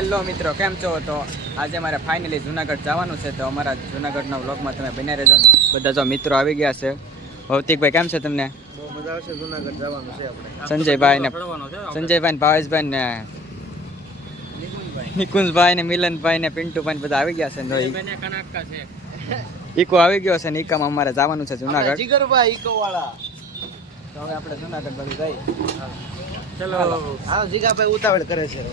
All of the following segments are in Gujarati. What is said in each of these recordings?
હેલો મિત્રો, કેમ છો? તો આજે મારે ફાઇનલી જુનાગઢ જવાનું છે, તો અમારા જુનાગઢના વ્લોગમાં તમે બન્યા રહેજો. બધા જો મિત્રો આવી ગયા છે. ભૌતિકભાઈ કેમ છે તમને? બહુ મજા આવશે. જુનાગઢ જવાનું છે આપણે. સંજયભાઈ ને ભાવેશભાઈ ને નિકુંજભાઈ ને મિલનભાઈ ને પિન્ટુભાઈ બધા આવી ગયા છે. ઈકો આવી ગયો છે ને ઈકામાં અમારે જવાનું છે જુનાગઢ. જીગરભાઈ ઈકો વાળા. તો હવે આપણે જુનાગઢ બાજુ જઈએ. ચલો હા, જીગાભાઈ ઉતાવળ કરે છે.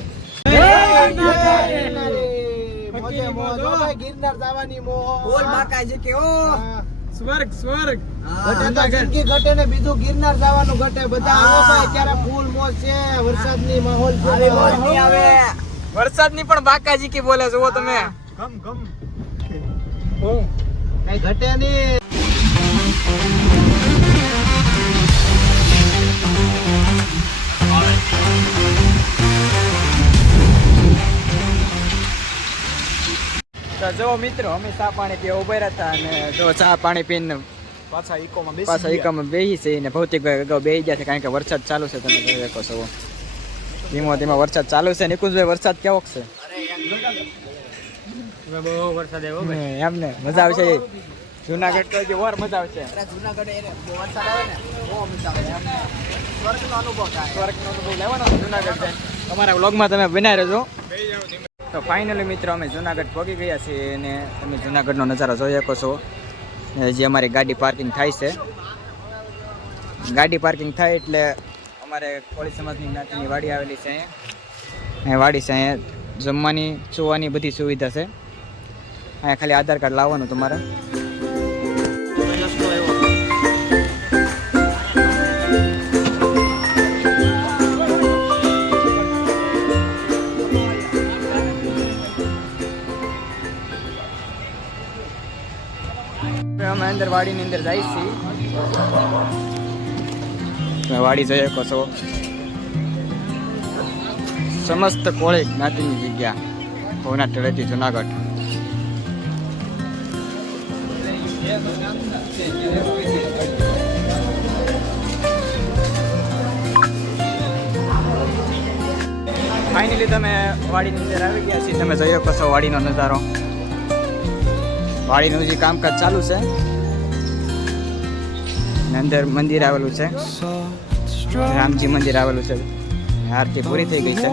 મોજે મોજ હો ભાઈ, ગિરનાર જવાની મોજ. બોલ બાકાજી કે ઓ સ્વર્ગ ઘટે તો જિંદગી ઘટે ને બીજું ગિરનાર જવાનું ઘટે. બધા આવો ભાઈ, ત્યારે ફૂલ મોજ છે. વરસાદની માહોલ છે. વરસાદની પણ બાકાજી કે બોલે છો તમે. ગમ કઈ ઘટે નહીં. તો જો મિત્રો, અમે ચા પાણી પીવા ઉભા હતા અને જો ચા પાણી પીને પાછા ઈકોમાં બેસી છે ને ભૌતિકભાઈ અગાઉ બેસી ગયા છે, કારણ કે વરસાદ ચાલુ છે. તમે જોઈ શકો છો ધીમો ધીમો વરસાદ ચાલુ છે. નિકુંજભાઈ વરસાદ કેવો છે? બહુ વરસાદ આવ્યો એમને મજા આવશે. જુનાગઢ તો ઓર મજા આવશે. જુનાગઢ વરસાદ આવે ને બહુ મજા આવે. સ્વર્ગનો અનુભવ થાય. સ્વર્ગનો અનુભવ લેવાનો છે જુનાગઢ છે. અમારા વ્લોગમાં તમે બનાવી રહેજો. તો ફાઇનલી મિત્રો, અમે જુનાગઢ પહોંચી ગયા છીએ અને તમે જુનાગઢનો નજારો જોઈ શકો છો. જે અમારી ગાડી પાર્કિંગ થાય છે. ગાડી પાર્કિંગ થાય એટલે અમારે કોળી સમાજની જ્ઞાતિની વાડી આવેલી છે. અહીંયા વાડી છે. અહીંયા જમવાની સુવાની બધી સુવિધા છે. અહીંયા ખાલી આધાર કાર્ડ લાવવાનું તમારે. અમે અંદર વાડીની અંદર જઈએ છીએ. વાડી જોઈ શકો છો. સમસ્ત કોળી જ્ઞાતિની જગ્યા, ભવનાથ તળેટી જુનાગઢ. ફાઇનલી તમે વાડીની અંદર આવી ગયા છીએ. તમે જોઈ શકો છો વાડીનો નજારો. વાડીનું જે કામકાજ ચાલુ છે. અંદર મંદિર આવેલું છે, રામજી મંદિર આવેલું છે. આરતી પૂરી થઈ ગઈ છે.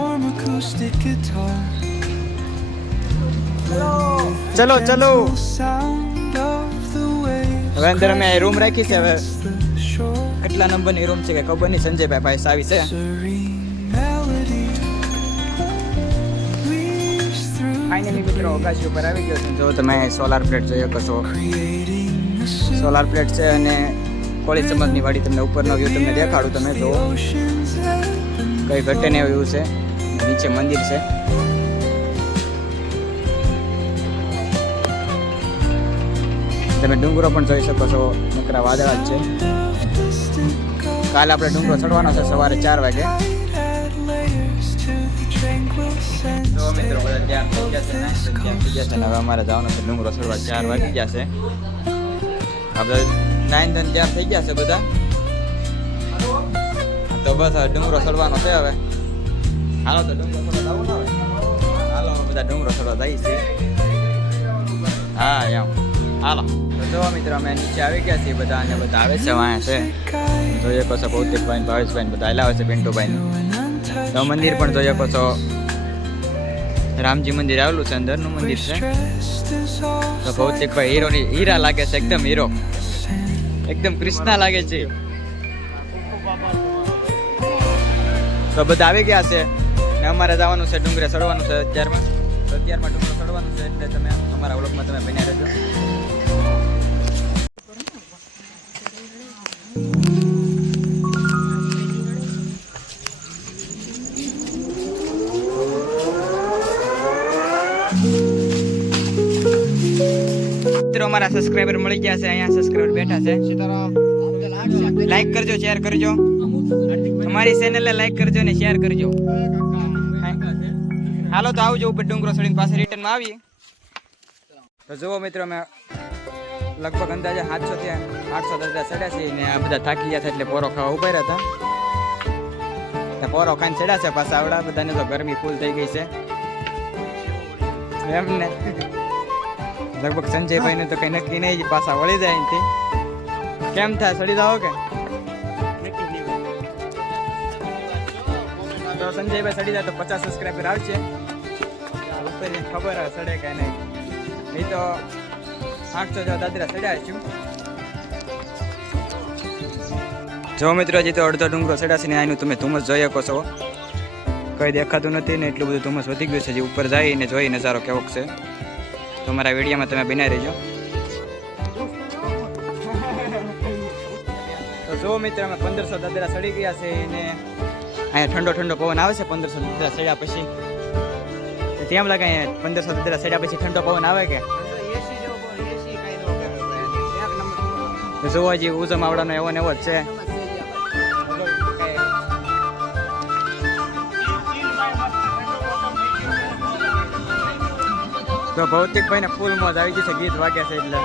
ચલો ચલો, હવે અંદર અમે રૂમ રાખી છે. હવે કેટલા નંબરની રૂમ છે કે ખબર નહીં. સંજયભાઈ પાસે આવી છે. ફાઇનલી મિત્રો, અગાસી ઉપર આવી ગયો છે. જો તમે સોલાર પ્લેટ જોઈ શકો છો. સોલાર પ્લેટ છે અને કોળી સમાજની વાડી. તમને ઉપરનો વ્યૂ તમને દેખાડું. તમે જો કઈ ઘટે ને એવું છે. નીચે મંદિર છે. તમે ડુંગરો પણ જોઈ શકો છો. નકરા વાદળા જ છે. કાલે આપણે ડુંગરો ચડવાનો છે સવારે 4 વાગે. તો મિત્રો, બધા તૈયાર થઈ ગયા છે. હવે અમારે જવાનું છે ડુંગરો ચડવા. 4 વાગી ગયા છે. આપણે 9 તૈયાર થઈ ગયા છે બધા. તો બસ હવે ડુંગરો ચડવાનો છે. હવે હાલો તો ડુંગરો ચડવા જવું ને. હવે હાલો બધા ડુંગરો ચડવા જઈએ છીએ. હા એમ હાલો. તો જો મિત્રો, અમે નીચે આવી ગયા છીએ બધા. અને બધા આવે છે વાંહે છે. જોઈએ કહો છો ભૌતિકભાઈ, ભાવેશભાઈ બધા હાલ આવે છે. પિન્ટુભાઈ તો મંદિર પણ જોઈએ કહો છો. રામજી મંદિર આવેલું છે. અંદરનું મંદિર છે. તો ભૌતિકભાઈ હીરા લાગે છે. એકદમ હીરો, એકદમ કૃષ્ણા લાગે છે. તો બધા આવી ગયા છે ને અમારે જવાનું છે ડુંગરે ચડવાનું છે. અત્યારમાં ડુંગરો ચડવાનું છે. એટલે તમે અમારા વ્લોગમાં તમે બન્યા રહેજો. અમારા સબસ્ક્રાઇબર મળી ગયા છે. અહીંયા સબસ્ક્રાઇબર બેઠા છે. સીતારામ. લાઈક કરજો, શેર કરજો. અમારી ચેનલને લાઈક કરજો અને શેર કરજો. હાલો તો આવજો ઉપર ડુંગરો ચડીને પાછા રિટર્નમાં આવીએ. તો જુઓ મિત્રો, અમે લગભગ અંદાજે 700 થી 800 ચડ્યા છે ને આ બધા થાકી ગયા છે એટલે પોરો ખાવા ઉભા રહ્યા હતા. પોરો ખાઈને ચડ્યા છે પાછા આવડા બધાને. તો ગરમી ફૂલ થઈ ગઈ છે. એમ ને લગભગ સંજયભાઈ ને તો કઈ નક્કી નહીં, પાછા વળી જાય અહીંથી. કેમ થાય, સડી જાઓ કે? તો સંજયભાઈ સડી જાય તો 50 સબસ્ક્રાઈબર આવશે. ઉપર ખબર આવે સડે કે નહીં. નહીં તો 800 જેવા દાદરા સડ્યા છું. જો મિત્રો, હજી તો અડધો ડુંગરો સડાશે ને આનું તમે ધુમ્મસ જોઈ શકો છો. કંઈ દેખાતું નથી ને એટલું બધું ધુમ્મસ વધી ગયું છે. જે ઉપર જઈને જોઈ નજારો કેવો છે. તો મારા વિડીયોમાં તમે બનાવી રહેજો. તો જો મિત્ર, અમે 1500 દાદરા સડી ગયા છે ને અહીંયા ઠંડો ઠંડો પવન આવે છે. 1500 દાદરા સડ્યા પછી તેમ લાગે 1500 દાદરા સડ્યા પછી ઠંડો પવન આવે કે? તો જોવો હજી ઉજમ આવડાનો એવો ને એવો જ છે. તો ભૌતિકભાઈ ને ફૂલ મોજ આવી ગઈ છે, ગીત વાગ્યા છે એટલે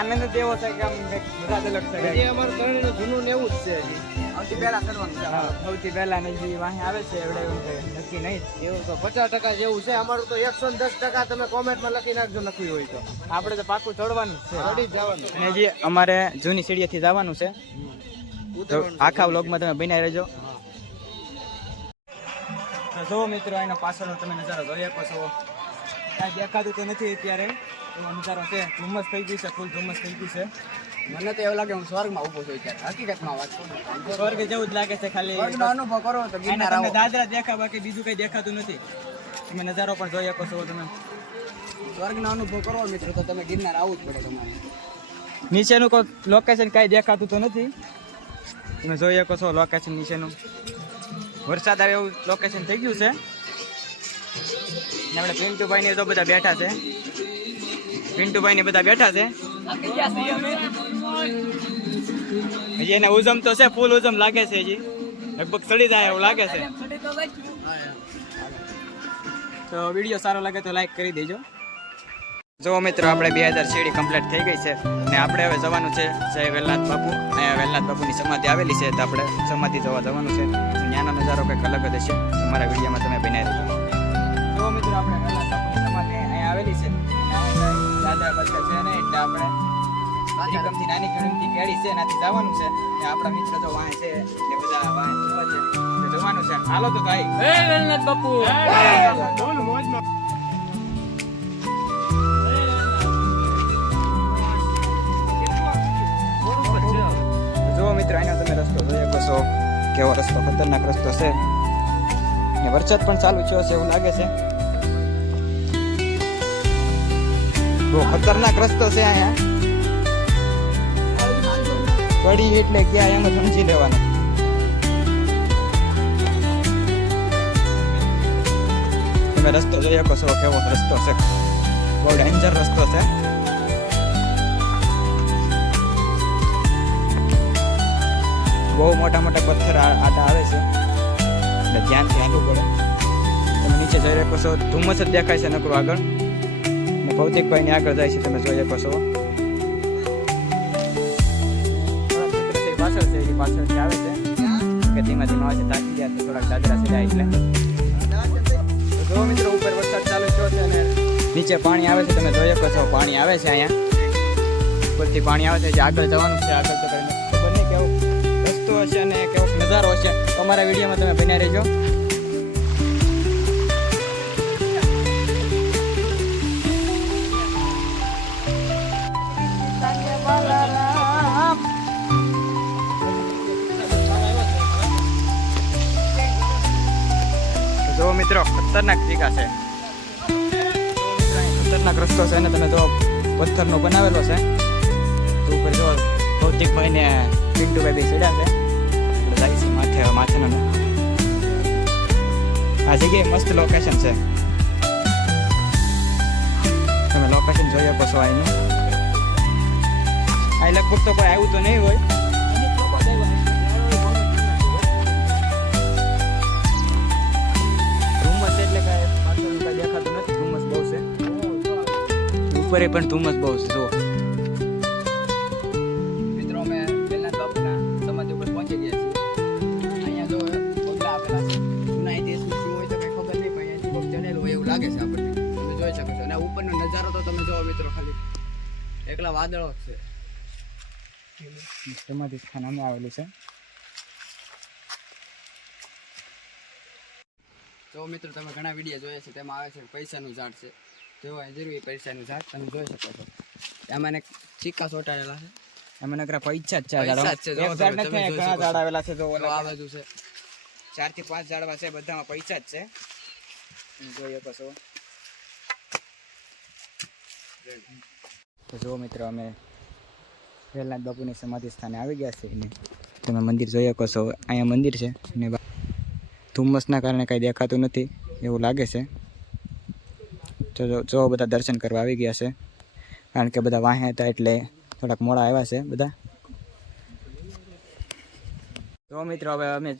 આનંદ જ એવો છે કે આમ મજા જ અલગ છે. અમારું કરણીનું જૂનું ને એવું જ છે. સૌથી પહેલા ચડવાનું છે. સૌથી પહેલા ને જે વાહી આવે છે એવડે એવું છે નક્કી નહીં. એવું તો 50% જેવું છે. અમારું તો 110% તમે કોમેન્ટમાં લખી નાખજો નક્કી હોય તો. આપણે તો પાકું ચડવાનું છે, ચડી જ જવાનું. અને જે અમારે જૂની સીડીએથી જવાનું છે. તો આખા વ્લોગમાં તમે બનાવી રહેજો. તો જો મિત્રો, એનો પાછળનો તમે નજારો જોઈ શકો છો. કાંઈ દેખાતું તો નથી અત્યારે, એવો નજારો છે. ધુમ્મસ થઈ ગયું છે, ફૂલ ધુમ્મસ થઈ ગયું છે. મને તો એવું લાગે હું સ્વર્ગમાં ઊભો છું અત્યારે. હકીકતમાં વાત કરું સ્વર્ગ જેવું જ લાગે છે. ખાલી સ્વર્ગનો અનુભવ કરો તો ગિરનાર તમને આવો. દાદરા દેખા, બાકી બીજું કઈ દેખાતું નથી. તમે નજારો પણ જોઈ શકો છો. તમે સ્વર્ગનો અનુભવ કરો મિત્રો તો તમે ગિરનાર આવવું જ પડે તમારે. નીચેનું કોઈ લોકેશન કાંઈ દેખાતું તો નથી. તમે જોઈ શકો છો લોકેશન નીચેનું. વરસાદ આવે એવું લોકેશન થઈ ગયું છે. ને આપણે પિન્ટુભાઈ ને તો બધા બેઠા છે. પિન્ટુભાઈ ને બધા બેઠા છે. હજી એને ઉજમ તો છે, ફૂલ ઉજમ લાગે છે. હજી લગભગ સડી જાય એવું લાગે છે. તો વિડીયો સારો લાગે તો લાઈક કરી દેજો. જો મિત્રો, આપણે 2000 સીડી કમ્પ્લીટ થઈ ગઈ છે ને આપણે હવે જવાનું છે જય વેલનાથ બાપુ. અહીંયા વેલનાથ બાપુની સમાધિ આવેલી છે, તો આપણે સમાધિ જોવા જવાનું છે. ત્યાંનો નજારો કંઈક અલગ જ હશે. તમારા વિડીયોમાં તમે બનાવી રહેજો. જો મિત્રો, આપણે વેલનાથ બાપુની સમાધિ અહીંયા આવેલી છે. દાદરા બચ્ચા છે ને એટલે આપણે ત્રિકમથી નાની ગણમથી કેળી છે એનાથી જવાનું છે. ને આપણા મિત્ર તો વાહે છે ને બધા વાહે ઊભા છે, તો જવાનું છે. હાલો તો ભાઈ, જય વેલનાથ બાપુ. જો મિત્રો, આનો તમે રસ્તો જોઈ શકો છો. કેવો રસ્તો, ખતરનાક રસ્તો છે. ને વરસાદ પણ ચાલુ થયો છે એવું લાગે છે. બહુ ખતરનાક રસ્તો છે. અહીંયા પડી એટલે ક્યાં એમ સમજી લેવાનું. તમે રસ્તો જોઈ શકો છો કેવો રસ્તો છે. બહુ ડેન્જર રસ્તો છે. બહુ મોટા મોટા પથ્થર આટા આવે છે એટલે ધ્યાનથી હાલવું પડે. તમે નીચે જોઈ શકો છો, ધુમ્મસ જ દેખાય છે નકરું આગળ. ને ભૌતિકભાઈ ની આગળ જાય છે, તમે જોઈ શકો છો. પાછળ છે, એ પાછળથી આવે છે કે ધીમા ધીમા આવે છે. તાકી ગયા છે થોડાક દાદરા સીધા એટલે. તો જો મિત્રો, ઉપર વરસાદ ચાલુ થયો છે અને નીચે પાણી આવે છે. તમે જોઈ શકો છો, પાણી આવે છે અહીંયા ઉપરથી પાણી આવે છે. જે આગળ જવાનું છે, આગળ તો કઈ ખબર નહીં કેવો રસ્તો હશે અને કેવો નજારો હશે. તમારા વિડીયોમાં તમે બન્યા રહેજો. જો મિત્રો, ખતરનાક જગ્યા છે. ખતરનાક રસ્તો છે અને તમે જો પથ્થરનો બનાવેલો છે. તો ઉપર જો ભૌતિકભાઈ ને પિન્ટુભાઈ બે ચડ્યા છે. જાય છે માથેનો. આ જગ્યાએ મસ્ત લોકેશન છે. તમે લોકેશન જોઈ શકો છો. અહીંનું અહીં લગભગ તો કોઈ આવ્યું તો નહીં હોય. ધુમ્મસ એટલે કાંઈ પાછળ કાંઈ દેખાતું નથી. ધુમ્મસ બહુ છે. ઉપર પણ ધુમ્મસ બહુ છે. જુઓ મિત્રો, અમે વેલનાથ બાપુના સમાધિ ઉપર પહોંચી ગયા છીએ. અહીંયા જો પગલા આપેલા છે. જૂના ઇતિહાસની એકલા વાદળો છે. સમાધિ સ્થાન અમે આવેલું છે. જો મિત્રો તમે ઘણા વિડીયો જોયા છે, તેમાં આવે છે પૈસાનું ઝાડ છે. જો અહીં જરૂરી પૈસાનું ઝાડ તમે જોઈ શકો છો. એમાં એક સિક્કા ચોંટાડેલા છે. એમાં નકરા પૈસા જ છે. પૈસા જ છે. જો એક ઝાડ તમે નથી, જોઈ ઘણા શકો ઝાડ છો. આવેલા છે. તો તો આ બાજુ છે. 4 થી 5 ઝાડવા છે, બધામાં પૈસા જ છે. જોઈ શકો છો. તો જો મિત્રો અમે વેલનાથ બાપુની સમાધિ સ્થાને આવી ગયા છે ને તમે મંદિર જોઈ શકો છો. અહીંયા મંદિર છે ને ધુમ્મસના કારણે કંઈ દેખાતું નથી એવું લાગે છે. તો જો બધા દર્શન કરવા આવી ગયા છે, કારણ કે બધા વાહે હતા એટલે થોડાક મોડા આવ્યા છે બધા. તો મિત્રો હવે અમે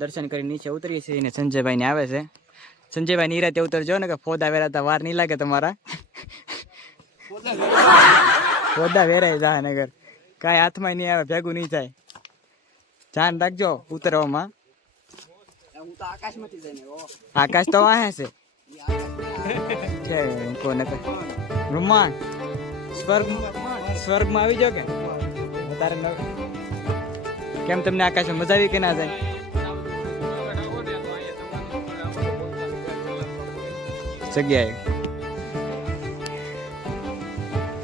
દર્શન કરી નીચે ઉતરીએ છીએ ને સંજયભાઈને આવે છે. સંજયભાઈ નિરાતે ઉતરજો ને કે ફોદા વેરાતા વાર નહીં લાગે તમારા. ફોદા વેરાય જા નગર કાંઈ હાથમાં નહીં આવે, ભેગું નહીં થાય. ધ્યાન રાખજો ઉતરવામાં. હું તો આકાશમાંથી જઈને આકાશ તો વાહે છે. ઈ આકાશ છે કોને તો બ્રહ્માંડ સ્વર્ગમાં આવી જાઓ કે તારે કેમ તમને આકાશમાં મજા આવી કે ના જાય? જગ્યાએ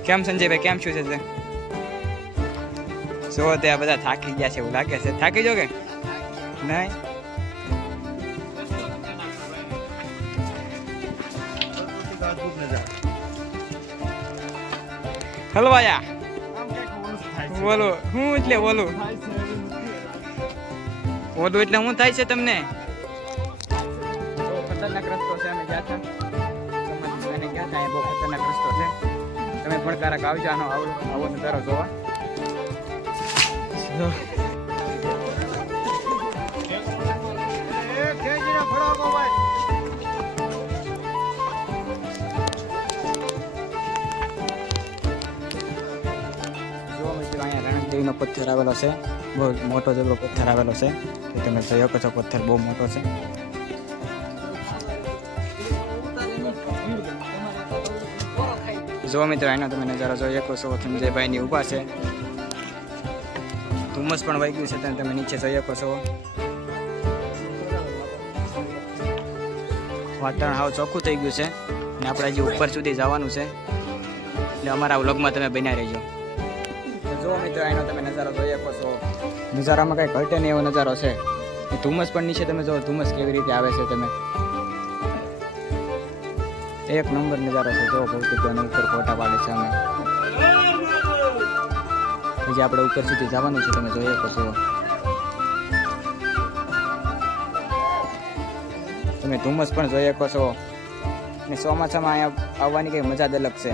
કેમ સંજયભાઈ કેમ શું છે? જો ત્યાં બધા થાકી ગયા છે એવું લાગે છે. થાકી જો કે નહીં? હલવાયા બોલો હું એટલે બોલું ઓલું એટલે હું થાય છે તમને? બહુ ખતરનાક રસ્તો છે. અમે ગયા હતા સમાધિ ગયા હતા. બહુ ખતરનાક રસ્તો છે. તમે પણ ક્યારેક આવજો આનો આવો નજારો જોવા. રણદેવીનો પથ્થર આવેલો છે, બહુ મોટો જબરો પથ્થર આવેલો છે. તો તમે જોઈ શકો છો પથ્થર બહુ મોટો છે. જો મિત્રો એનો તમે નજારો જોઈ શકો છો. સંજયભાઈની ઊભા છે. ધુમ્મસ પણ વહી ગયું છે, તમે નીચે જોઈ શકો છો. વાતાવરણ હાવ ચોખ્ખું થઈ ગયું છે અને આપણે હજી ઉપર સુધી જવાનું છે, એટલે અમારા વ્લોગમાં તમે બન્યા રહેજો. જો મિત્રો એનો તમે નજારો જોઈ શકો છો. નજારામાં કઈ ઘટે નહીં એવો નજારો છે. ધુમ્મસ પણ નીચે તમે જો ધુમ્મસ કેવી રીતે આવે છે. તમે એક નંબર નજારો છે. જો ભૌતિકનો ઉપર ફોટા પાડે છે અમે. હજી આપણે ઉપર સુધી જવાનું છે, તમે જોઈ શકો છો. તમે ધુમ્મસ પણ જોઈ શકો છો. અને ચોમાસામાં અહીંયા આવવાની કઈ મજા જ અલગ છે.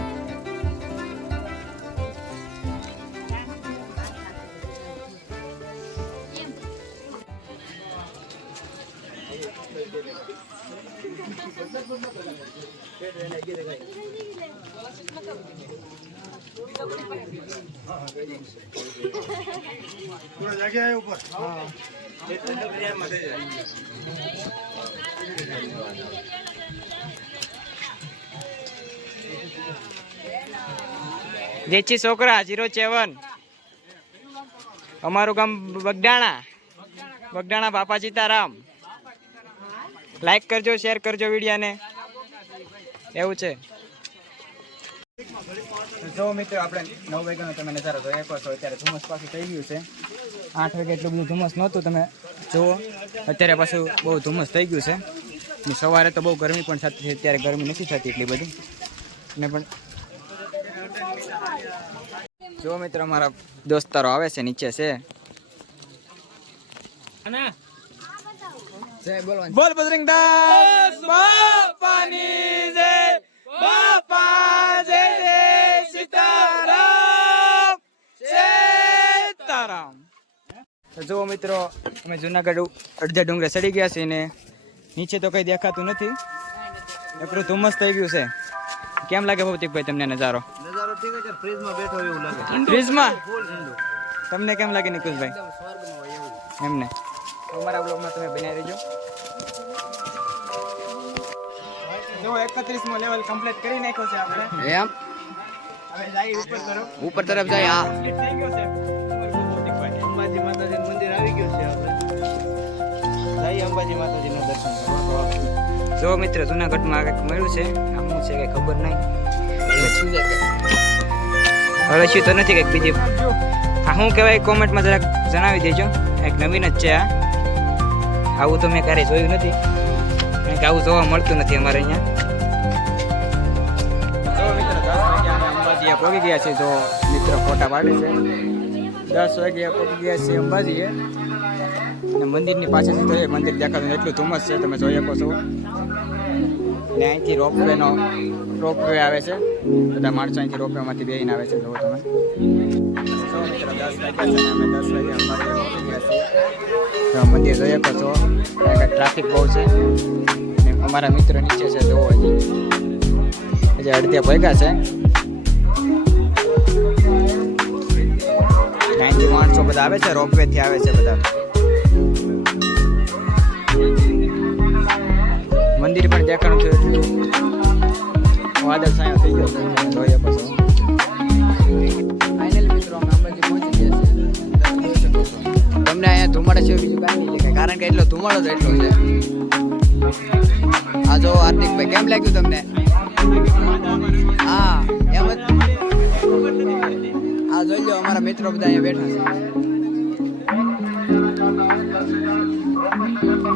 પૂરા જગ્યાએ ઉપર દેશી છોકરા 07 અમારું ગામ બગડાણા બાપા સીતારામ. લાઈક કરજો, શેર કરજો વિડીયોને. એવું છે. જો મિત્રો આપણે 9 વાગ્યાનો તમે નજારો જોઈ શકો છો. અત્યારે ધુમ્મસ પાછું થઈ ગયું છે. 8 વાગે એટલું બધું ધુમ્મસ નહોતું, તમે જુઓ. અત્યારે પાછું બહુ ધુમ્મસ થઈ ગયું છે. અને સવારે તો બહુ ગરમી પણ થતી છે. અત્યારે ગરમી નથી થતી એટલી બધી. અને પણ જો મિત્રો અમારા દોસ્તારો આવે છે, નીચે છે. બોલ બજરંગદાસ બાપાની જય. બાપા જય જય સીતારામ સીતારામ. જો મિત્રો અમે જુનાગઢ અડધા ડુંગરે ચડી ગયા છીએ ને નીચે તો કઈ દેખાતું નથી. એકલું ધુમ્મસ થઈ ગયું છે. કેમ લાગે ભૌતિકભાઈ તમને નજારો? નજારો ઠીક છે. ફ્રીજમાં બેઠો એવું લાગે. ફ્રીજમાં ફૂલ ઠંડુ. તમને કેમ લાગે નિકુલભાઈ? સ્વર્ગમાં હોય એવું. એમને તો અમારા બ્લોગમાં તમે બનાવી રહેજો. જો 31મો લેવલ કમ્પ્લીટ કરી નાખ્યો છે આપણે. એમ ઉપર તરફ જાય. આ અંબાજી માતાજીનું મંદિર આવી ગયું છે આપણે. જઈએ અંબાજી માતાજીના દર્શન કરવા. જો મિત્ર જુનાગઢમાં આ કંઈક મળ્યું છે, આ શું છે કઈ ખબર નહીં. હળસ્યું તો નથી કંઈક બીજી. આ શું કહેવાય કોમેન્ટમાં જરાક જણાવી દેજો. કંઈક નવીન જ છે આ. આવું તો મેં ક્યારેય જોયું નથી, કારણ કે આવું જોવા મળતું નથી અમારે અહીંયા. જો મિત્ર 10 વાગ્યા અંબાજીએ પહોંચી ગયા છે. જો મિત્ર ફોટા પાડે છે. 10 વાગ્યા પહોંચી ગયા છે અંબાજીએ. અને મંદિરની પાછળથી તો મંદિર દેખાતું એટલું ધુમ્મસ છે, તમે જોઈ શકો છો. ને અહીંથી રોપવે આવે છે. બધા માણસો અહીંથી રોપવેમાંથી બેહીને આવે છે. જુઓ તમે. સો મિત્ર 10 વાગ્યા છે, અમે 10 વાગ્યા અમારે પહોંચી ગયા છીએ. તો મંદિર જોઈ શકો છો. ટ્રાફિક બહુ છે. ને અમારા મિત્ર નીચે છે, જુઓ હજી અડધે ભેગા છે. અહીંથી માણસો બધા આવે છે, રોપવેથી આવે છે બધા. મંદિર પણ દેખાણું છે એટલું વાદળ છાયો થઈ ગયો છે. જોઈએ પછી ફાઇનલ મિત્રો અમે અંબાજી પહોંચી ગયા છે. તમને અહીંયા ધુમાડે છે બીજું કાંઈ નહીં દેખાય, કારણ કે એટલો ધુમાડો જ એટલો છે. આ જો હાર્દિકભાઈ કેમ લાગ્યું તમને? હા એમ જ. આ જોઈ લો અમારા મિત્રો બધા અહીંયા બેઠા છે.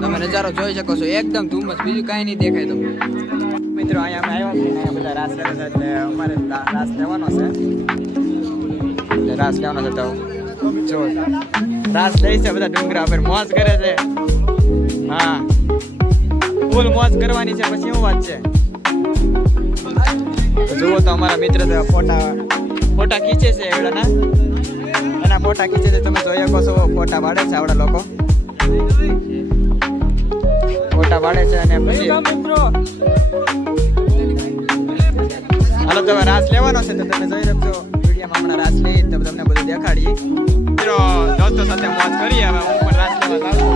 તમે નજારો જોઈ શકો છો, એકદમ ધુમ્મસ, બીજું કાંઈ નહીં દેખાય તમને. મિત્રો અહીંયા અમે આવ્યા છીએ, અહીંયા બધા રાસ કરે છે, એટલે અમારે રાસ લેવાનો છે. એટલે રાસ લેવાનો છે. તો જો રાસ લે છે બધા ડુંગરા પર, મોજ કરે છે. હા ફૂલ મોજ કરવાની છે. પછી એવું વાત છે. તો જુઓ તો અમારા મિત્ર તો ફોટા ખીચે છે એવડાના. એના ફોટા ખીચે છે, તમે જોઈ શકો છો. ફોટા પાડે છે આવડા લોકો, ફોટા પાડે છે. અને પછી હાલો તો રાસ લેવાનો છે, તો તમે જોઈ શકશો વિડીયોમાં. હમણાં રાસ લઈ તો તમને બધું દેખાડીએ. દોસ્તો સાથે મોજ કરીએ. હવે હું પણ રાસ લેવા જાઉં છું.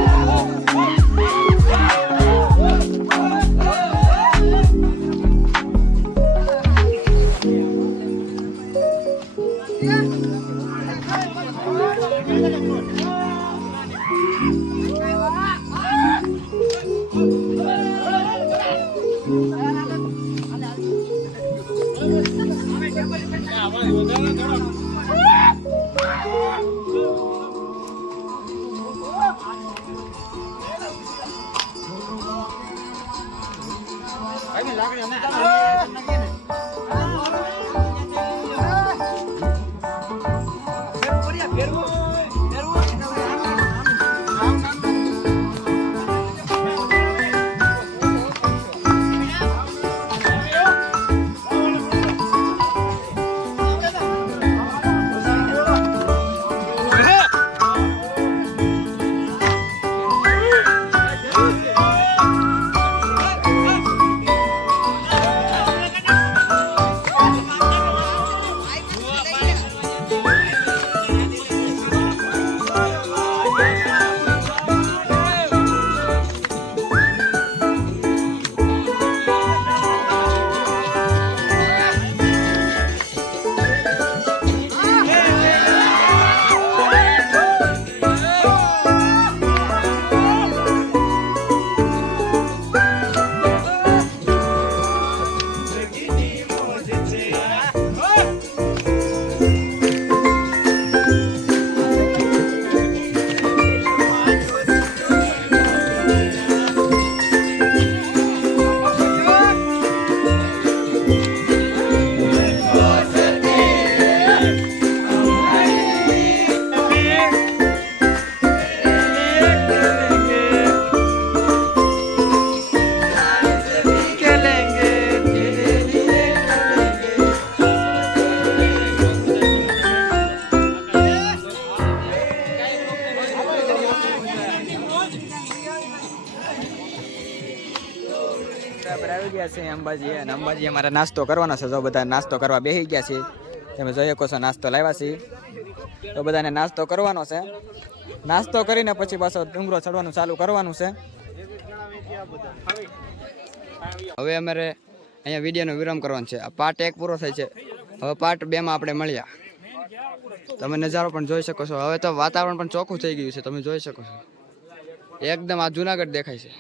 અંબાજી અને અંબાજી અમારે નાસ્તો કરવાનો છે. જો બધા નાસ્તો કરવા બેસી ગયા છે. તમે જોઈ શકો છો નાસ્તો લાવ્યા છે. તો બધાને નાસ્તો કરવાનો છે. નાસ્તો કરીને પછી પાછો ડુંગરો ચડવાનું ચાલુ કરવાનું છે. હવે અમારે અહીંયા વિડીયોનો વિરામ કરવાનો છે. આ પાર્ટ 1 પૂરો થાય છે. હવે પાર્ટ 2 માં આપણે મળ્યા. તમે નજારો પણ જોઈ શકો છો. હવે તો વાતાવરણ પણ ચોખ્ખું થઈ ગયું છે, તમે જોઈ શકો છો. એકદમ આ જુનાગઢ દેખાય છે.